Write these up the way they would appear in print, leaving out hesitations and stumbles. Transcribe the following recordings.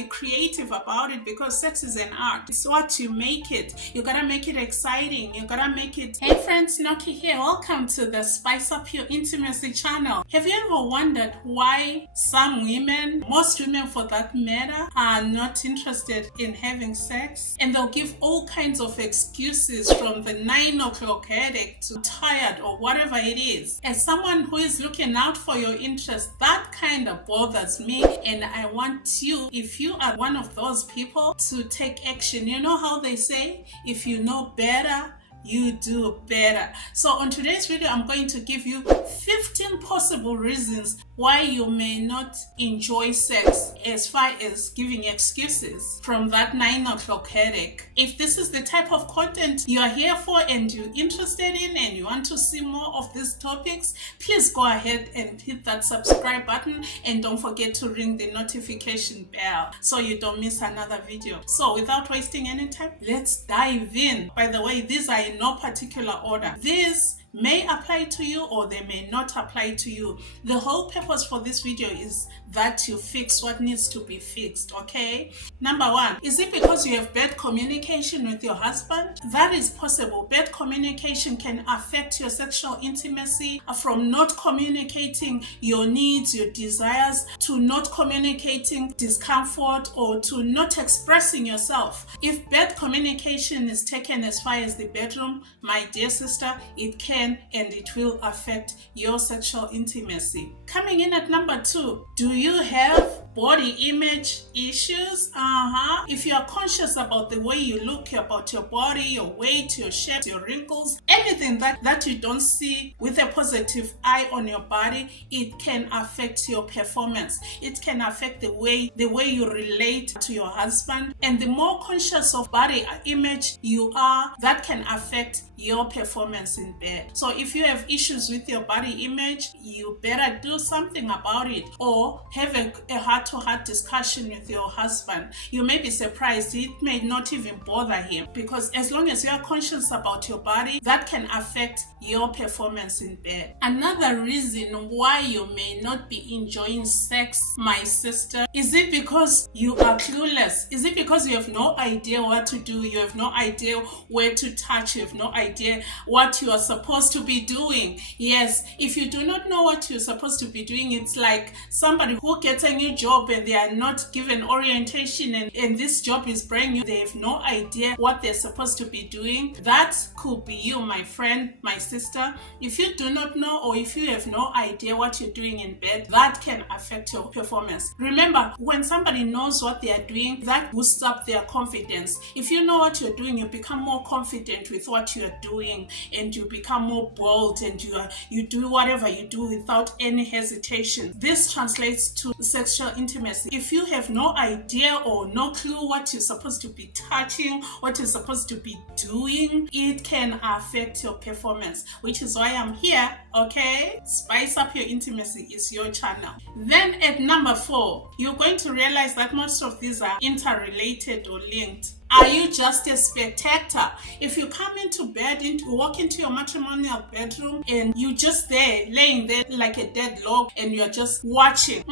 be creative about it, because sex is an art. It's what you make it. You gotta make it exciting. You gotta make it. Hey friends, Nokie here. Welcome to the Spice Up Your Intimacy channel. Have you ever wondered why some women, most women for that matter, are not interested in having sex? And they'll give all kinds of excuses, from the 9 o'clock headache to tired or whatever it is. As someone who is looking out for your interest, that kind of bothers me, and I want you, if you are one of those people, to take action. You know how they say, if you know better, you do better. So on today's video, I'm going to give you 15 possible reasons why you may not enjoy sex, as far as giving excuses from that 9 o'clock headache. If this is the type of content you are here for and you're interested in and you want to see more of these topics, please go ahead and hit that subscribe button, and don't forget to ring the notification bell so you don't miss another video. So without wasting any time, let's dive in. By the way, these are in no particular order. These may apply to you or they may not apply to you. The whole purpose for this video is that you fix what needs to be fixed, okay? Number one, is it because you have bad communication with your husband? That is possible. Bad communication can affect your sexual intimacy, from not communicating your needs, your desires, to not communicating discomfort, or to not expressing yourself. If bad communication is taken as far as the bedroom, my dear sister, it can and it will affect your sexual intimacy. Coming in at number two, do you have body image issues? If you are conscious about the way you look, about your body, your weight, your shape, your wrinkles, anything that you don't see with a positive eye on your body, it can affect your performance. It can affect the way you relate to your husband. And the more conscious of body image you are, that can affect your performance in bed. So if you have issues with your body image, you better do something about it, or have a heart-to-heart discussion with your husband. You may be surprised, it may not even bother him, because as long as you are conscious about your body, that can affect your performance in bed. Another reason why you may not be enjoying sex, my sister, is it because you are clueless? Is it because you have no idea what to do? You have no idea where to touch? You have no idea what you are supposed to be doing? Yes, if you do not know what you're supposed to be doing, it's like somebody who gets a new job and they are not given orientation, and this job is brand new. They have no idea what they're supposed to be doing. That could be you, my friend, my sister. If you do not know, or if you have no idea what you're doing in bed, that can affect your performance. Remember, when somebody knows what they are doing, that boosts up their confidence. If you know what you're doing, you become more confident with what you're doing, and you become more bold, and you do whatever you do without any hesitation. This translates to sexual intimacy. If you have no idea or no clue what you're supposed to be touching, what you're supposed to be doing, it can affect your performance, which is why I'm here, okay? Spice Up Your Intimacy is your channel. Then at number four, you're going to realize that most of these are interrelated or linked. Are you just a spectator? If you come into bed, walk into your matrimonial bedroom, and you just there, laying there like a dead log, and you're just watching.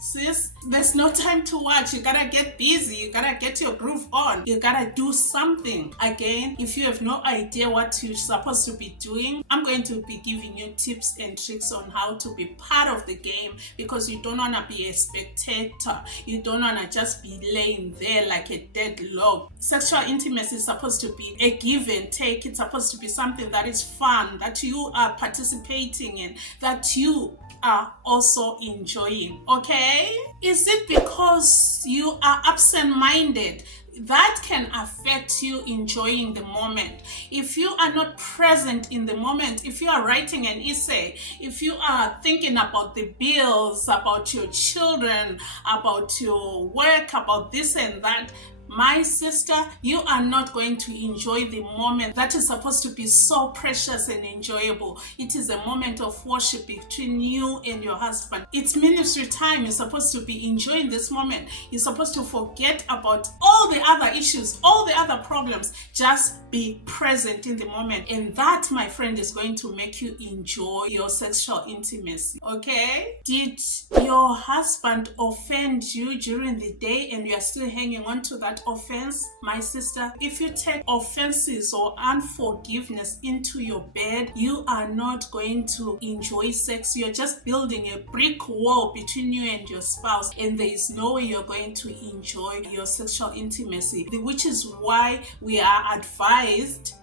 Sis, there's no time to watch. You gotta get busy. You gotta get your groove on. You gotta do something. Again, if you have no idea what you're supposed to be doing, I'm going to be giving you tips and tricks on how to be part of the game, because you don't wanna be a spectator. You don't wanna just be laying there like a dead log. Sexual intimacy is supposed to be a give and take. It's supposed to be something that is fun, that you are participating in, that you are also enjoying, okay? Is it because you are absent-minded? That can affect you enjoying the moment. If you are not present in the moment, if you are writing an essay, if you are thinking about the bills, about your children, about your work, about this and that, My sister, you are not going to enjoy the moment that is supposed to be so precious and enjoyable. It is a moment of worship between you and your husband. It's ministry time. You're supposed to be enjoying this moment. You're supposed to forget about all the other issues, all the other problems. Just be present in the moment. And that, my friend, is going to make you enjoy your sexual intimacy. Okay? Did your husband offend you during the day and you are still hanging on to that offense? My sister, if you take offenses or unforgiveness into your bed, you are not going to enjoy sex. You're just building a brick wall between you and your spouse, and there is no way you're going to enjoy your sexual intimacy, which is why we are advised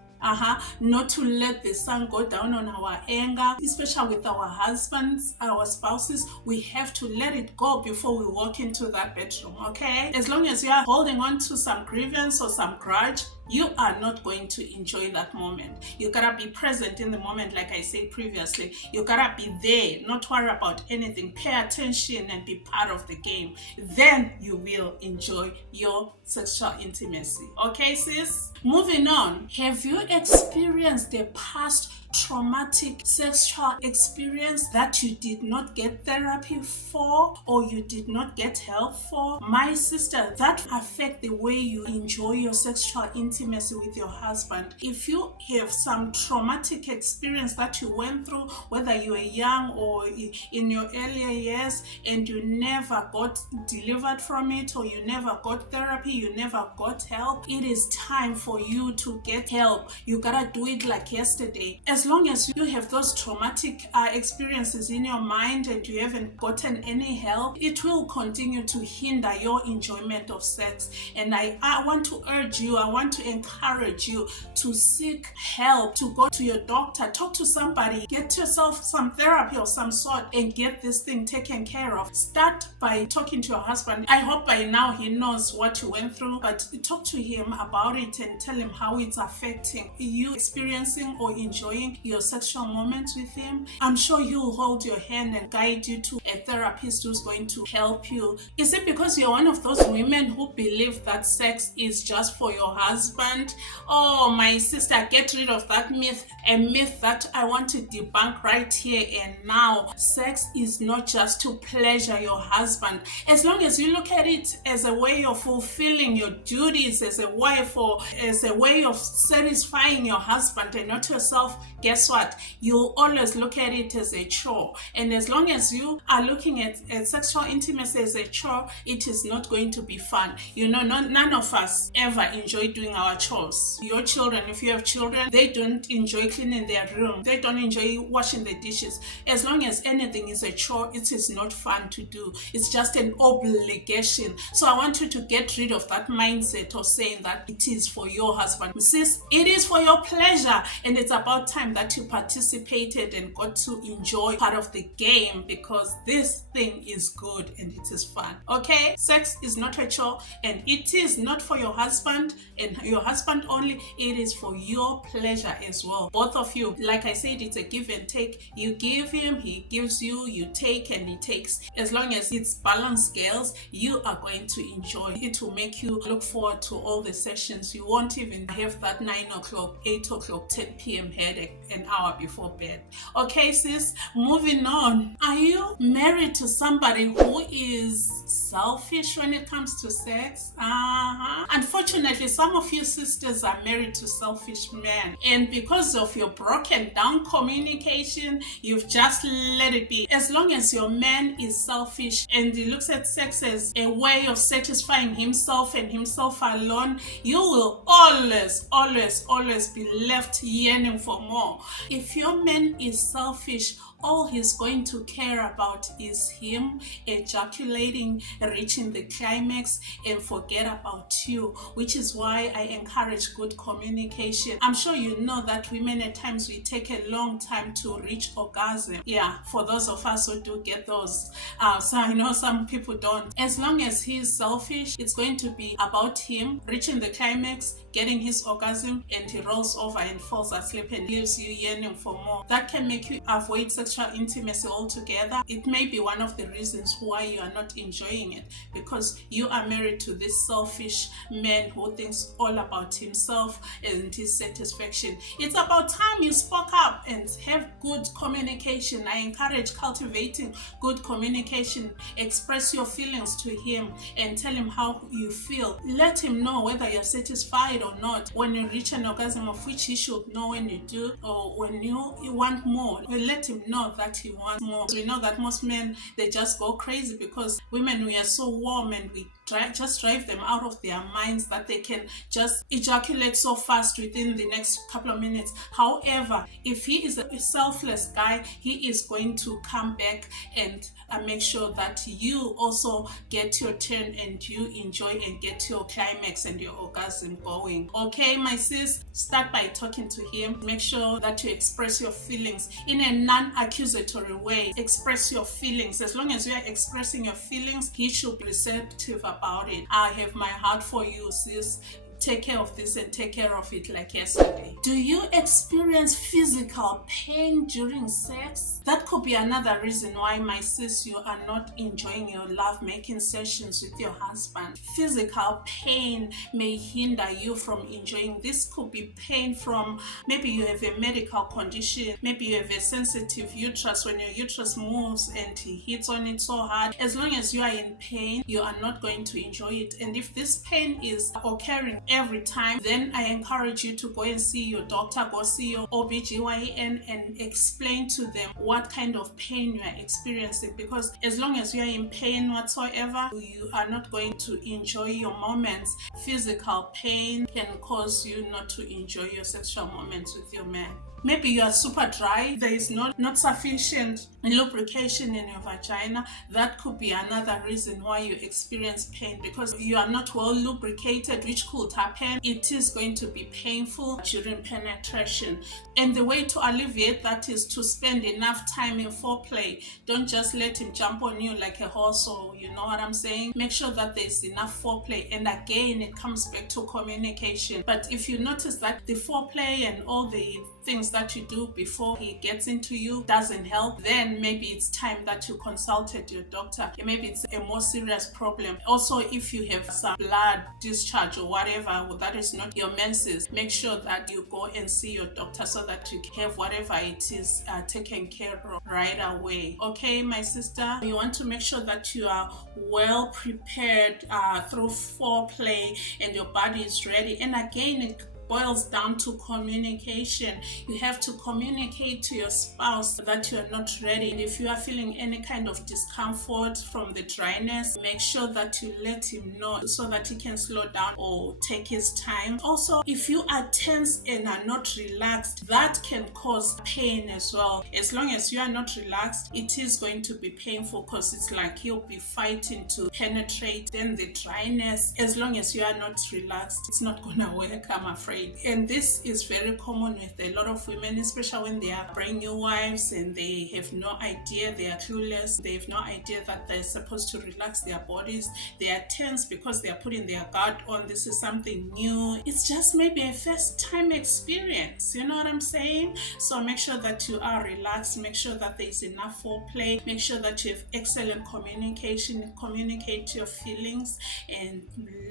not to let the sun go down on our anger, especially with our husbands, our spouses. We have to let it go before we walk into that bedroom, okay? As long as you are holding on to some grievance or some grudge, you are not going to enjoy that moment. You gotta be present in the moment, like I said previously. You gotta be there, not worry about anything. Pay attention and be part of the game. Then you will enjoy your sexual intimacy. Okay, sis? Moving on. Have you experienced a past traumatic sexual experience that you did not get therapy for or you did not get help for? My sister, that affects the way you enjoy your sexual intimacy with your husband. If you have some traumatic experience that you went through, whether you were young or in your earlier years, and you never got delivered from it, or you never got therapy, you never got help, it is time for you to get help. You gotta do it like yesterday. As long as you have those traumatic experiences in your mind and you haven't gotten any help, it will continue to hinder your enjoyment of sex. And I want to urge you, I want to encourage you to seek help, to go to your doctor, talk to somebody, get yourself some therapy of some sort and get this thing taken care of. Start by talking to your husband. I hope by now he knows what you went through, but talk to him about it and tell him how it's affecting you experiencing or enjoying your sexual moments with him. I'm sure he'll hold your hand and guide you to a therapist who's going to help you. Is it because you're one of those women who believe that sex is just for your husband? Oh, my sister, get rid of that myth, a myth that I want to debunk right here and now. Sex is not just to pleasure your husband. As long as you look at it as a way of fulfilling your duties, as a way of satisfying your husband and not yourself, guess what? You'll always look at it as a chore. And as long as you are looking at sexual intimacy as a chore, it is not going to be fun. You know, none of us ever enjoy doing our chores. Your children, if you have children, they don't enjoy cleaning their room. They don't enjoy washing the dishes. As long as anything is a chore, it is not fun to do. It's just an obligation. So I want you to get rid of that mindset of saying that it is for your husband. Sis, it is for your pleasure, and it's about time that you participated and got to enjoy part of the game, because this thing is good and it is fun. Okay? Sex is not a chore, and it is not for your husband and your husband only. It is for your pleasure as well. Both of you, like I said, it's a give and take. You give him, he gives you, you take and he takes. As long as it's balanced scales, you are going to enjoy. It will make you look forward to all the sessions. You won't even have that 9 o'clock, 8 o'clock, 10 p.m. headache an hour before bed. Okay, sis, moving on. Are you married to somebody who is selfish when it comes to sex? Unfortunately, some of you sisters are married to selfish men, and because of your broken down communication, you've just let it be. As long as your man is selfish and he looks at sex as a way of satisfying himself and himself alone, you will always be left yearning for more. If your man is selfish, all he's going to care about is him ejaculating, reaching the climax, and forget about you, which is why I encourage good communication. I'm sure you know that women at times we take a long time to reach orgasm. Yeah, for those of us who do get those. So I know some people don't. As long as he's selfish, it's going to be about him reaching the climax, getting his orgasm, and he rolls over and falls asleep and leaves you yearning for more. That can make you avoid sexual sexual intimacy altogether. It may be one of the reasons why you are not enjoying it, because you are married to this selfish man who thinks all about himself and his satisfaction. It's about time you spoke up and have good communication. I encourage cultivating good communication. Express your feelings to him and tell him how you feel. Let him know whether you're satisfied or not. When you reach an orgasm, of which he should know when you do, or when you want more, let him know that he wants more. We know that most men, they just go crazy because women, we are so warm and we just drive them out of their minds that they can just ejaculate so fast within the next couple of minutes. However, if he is a selfless guy, he is going to come back and make sure that you also get your turn and you enjoy and get your climax and your orgasm going. Okay, my sis, start by talking to him. Make sure that you express your feelings in a non-accusatory way. Express your feelings. As long as you are expressing your feelings, he should be receptive about it. I have my heart for you, sis. Take care of this and take care of it like yesterday. Do you experience physical pain during sex? That could be another reason why, my sis, you are not enjoying your love-making sessions with your husband. Physical pain may hinder you from enjoying. This could be pain from, maybe you have a medical condition, maybe you have a sensitive uterus. When your uterus moves and he hits on it so hard, as long as you are in pain, you are not going to enjoy it. And if this pain is occurring every time, then I encourage you to go and see your doctor, go see your OBGYN and explain to them what kind of pain you are experiencing, because as long as you are in pain whatsoever, you are not going to enjoy your moments. Physical pain can cause you not to enjoy your sexual moments with your man. Maybe you are super dry, there is not sufficient lubrication in your vagina. That could be another reason why you experience pain, because you are not well lubricated, which could happen. It is going to be painful during penetration. And the way to alleviate that is to spend enough time in foreplay. Don't just let him jump on you like a horse, or you know what I'm saying. Make sure that there's enough foreplay. And again, it comes back to communication. But if you notice that the foreplay and all the things that you do before he gets into you doesn't help, then maybe it's time that you consulted your doctor. Maybe it's a more serious problem. Also, if you have some blood discharge or whatever that is not your menses, make sure that you go and see your doctor so that you have whatever it is taken care of right away. Okay, my sister, you want to make sure that you are well prepared through foreplay and your body is ready. And again, it boils down to communication. You have to communicate to your spouse that you are not ready. And if you are feeling any kind of discomfort from the dryness, make sure that you let him know so that he can slow down or take his time. Also, if you are tense and are not relaxed, that can cause pain as well. As long as you are not relaxed, it is going to be painful, because it's like he'll be fighting to penetrate. Then the dryness, as long as you are not relaxed, it's not gonna work, I'm afraid. And this is very common with a lot of women, especially when they are brand new wives and they have no idea, they are clueless, they have no idea that they're supposed to relax their bodies. They are tense because they are putting their guard on. This is something new. It's just maybe a first time experience, you know what I'm saying? So make sure that you are relaxed, make sure that there is enough foreplay, make sure that you have excellent communication, communicate your feelings and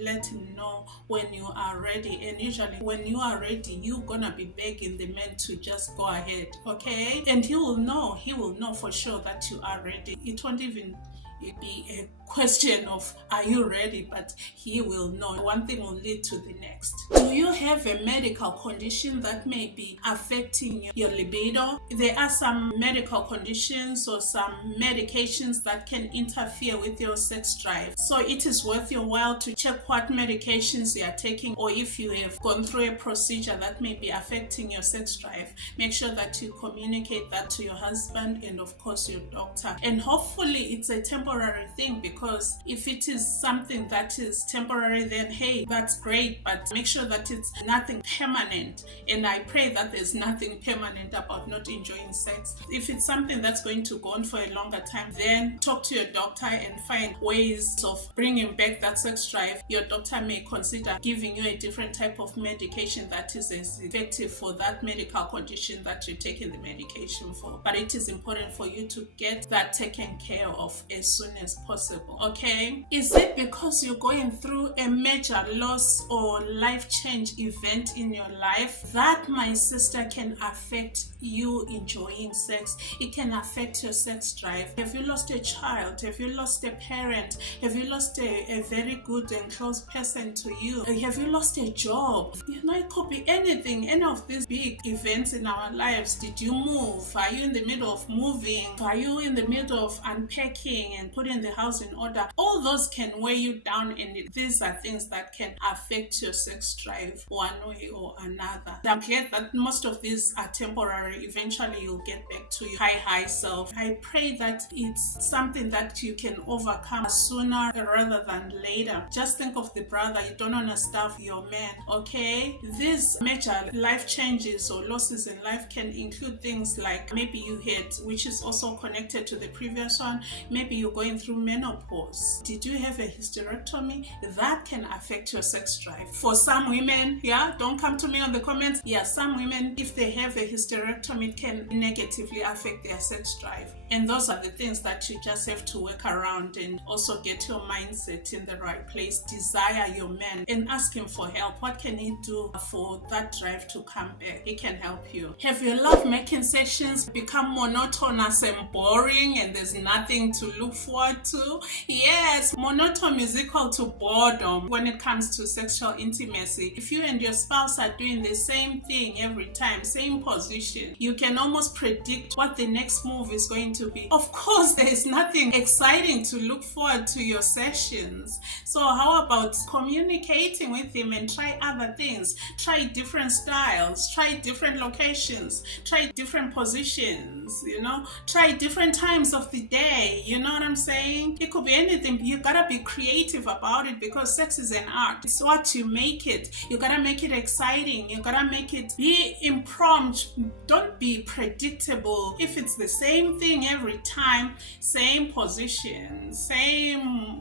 let him know when you are ready. And usually when you are ready, you're gonna be begging the man to just go ahead, okay? And he will know for sure that you are ready. It won't even be a question of are you ready, but he will know. One thing will lead to the next. Do you have a medical condition that may be affecting your libido? There are some medical conditions or some medications that can interfere with your sex drive. So it is worth your while to check what medications you are taking, or if you have gone through a procedure that may be affecting your sex drive, make sure that you communicate that to your husband and of course your doctor. And hopefully it's a temporary temporary thing, because if it is something that is temporary, then hey, that's great, but make sure that it's nothing permanent. And I pray that there's nothing permanent about not enjoying sex. If it's something that's going to go on for a longer time, then talk to your doctor and find ways of bringing back that sex drive. Your doctor may consider giving you a different type of medication that is as effective for that medical condition that you're taking the medication for. But it is important for you to get that taken care of as soon as possible. Okay? Is it because you're going through a major loss or life change event in your life? That, my sister, can affect you enjoying sex. It can affect your sex drive. Have you lost a child? Have you lost a parent? Have you lost a very good and close person to you? Have you lost a job? You know, it could be anything, any of these big events in our lives. Did you move? Are you in the middle of moving? Are you in the middle of unpacking and putting the house in order? All those can weigh you down, and these are things that can affect your sex drive one way or another. I'm glad that most of these are temporary. Eventually you'll get back to your high self. I pray that it's something that you can overcome sooner rather than later. Just think of the brother. You don't want to starve your man, okay? These major life changes or losses in life can include things like maybe you had, which is also connected to the previous one, maybe you're going through menopause. Did you have a hysterectomy? That can affect your sex drive. For some women, yeah, don't come to me on the comments. Yeah, some women, if they have a hysterectomy, it can negatively affect their sex drive. And those are the things that you just have to work around and also get your mindset in the right place. Desire your man and ask him for help. What can he do for that drive to come back? He can help you. Have your love-making sessions become monotonous and boring and there's nothing to look forward to? Yes, monotony is equal to boredom when it comes to sexual intimacy. If you and your spouse are doing the same thing every time, same position, you can almost predict what the next move is going to be. Of course, there is nothing exciting to look forward to your sessions. So how about communicating with him and try other things? Try different styles, try different locations, try different positions, you know, try different times of the day. You know what I'm saying? It could be anything. You gotta be creative about it, because sex is an art. It's what you make it. You gotta make it exciting. You gotta make it be impromptu. Don't be predictable. If it's the same thing every time, same position, same,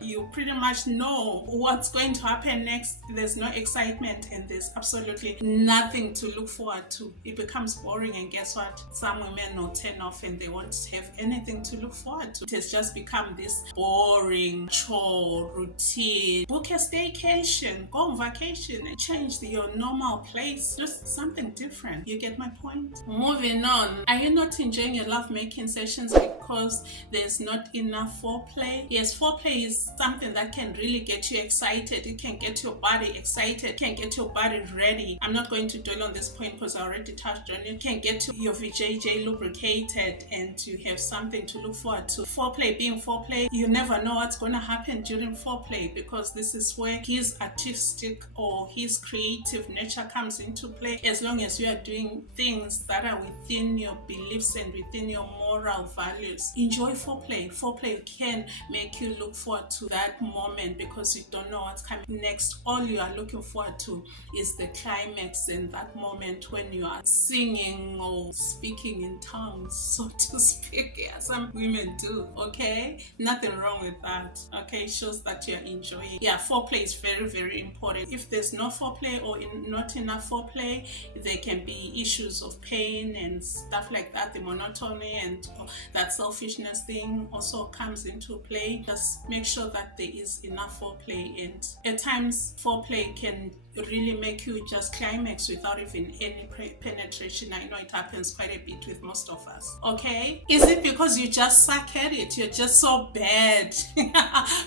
you pretty much know what's going to happen next. There's no excitement and there's absolutely nothing to look forward to. It becomes boring, and guess what? Some women will turn off and they won't have anything to look forward to. It has just become this boring chore routine. Book a staycation, go on vacation and change your normal place. Just something different. You get my point? Moving on. Are you not enjoying your love-making sessions because there's not enough foreplay? Yes, foreplay is something that can really get you excited. It can get your body excited. It can get your body ready. I'm not going to dwell on this point because I already touched on it. It can get your VJJ lubricated and you have something to look forward to. Foreplay being foreplay, you never know what's going to happen during foreplay, because this is where his artistic or his creative nature comes into play. As long as you are doing things that are within your beliefs and within your moral values, enjoy foreplay. Foreplay can make you look forward to that moment because you don't know what's coming next. All you are looking forward to is the climax and that moment when you are singing or speaking in tongues, so to speak. Yeah, some women do, okay? Nothing wrong with that, okay? It shows that you're enjoying. Yeah, foreplay is very, very important. If there's no foreplay or not enough foreplay, there can be issues of pain and stuff like that. The monotony and that selfishness thing also comes into play. Just make sure that there is enough foreplay, and at times foreplay can really make you just climax without even any penetration. I know it happens quite a bit with most of us, okay? Is it because you just suck at it? You're just so bad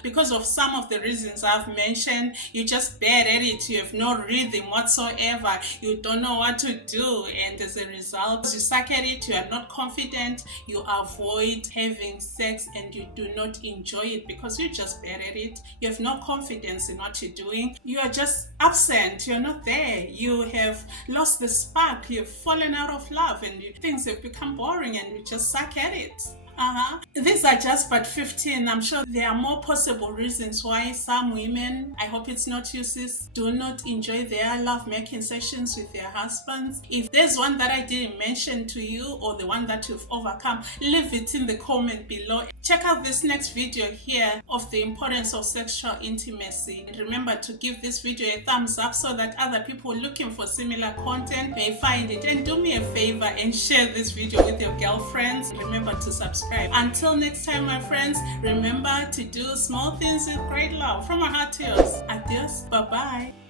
because of some of the reasons I've mentioned. You're just bad at it. You have no rhythm whatsoever. You don't know what to do, and as a result, you suck at it. You are not confident. You avoid having sex and you do not enjoy it because you're just bad at it. You have no confidence in what you're doing. You are just absent. You're not there. You have lost the spark. You've fallen out of love and things have become boring and you just suck at it. These are just but 15. I'm sure there are more possible reasons why some women, I hope it's not you sis, do not enjoy their love-making sessions with their husbands. If there's one that I didn't mention to you or the one that you've overcome, leave it in the comment below. Check out this next video here of the importance of sexual intimacy. And remember to give this video a thumbs up so that other people looking for similar content may find it. And do me a favor and share this video with your girlfriends. Remember to subscribe. Until next time, my friends, remember to do small things with great love. From my heart to yours. Adios. Bye-bye.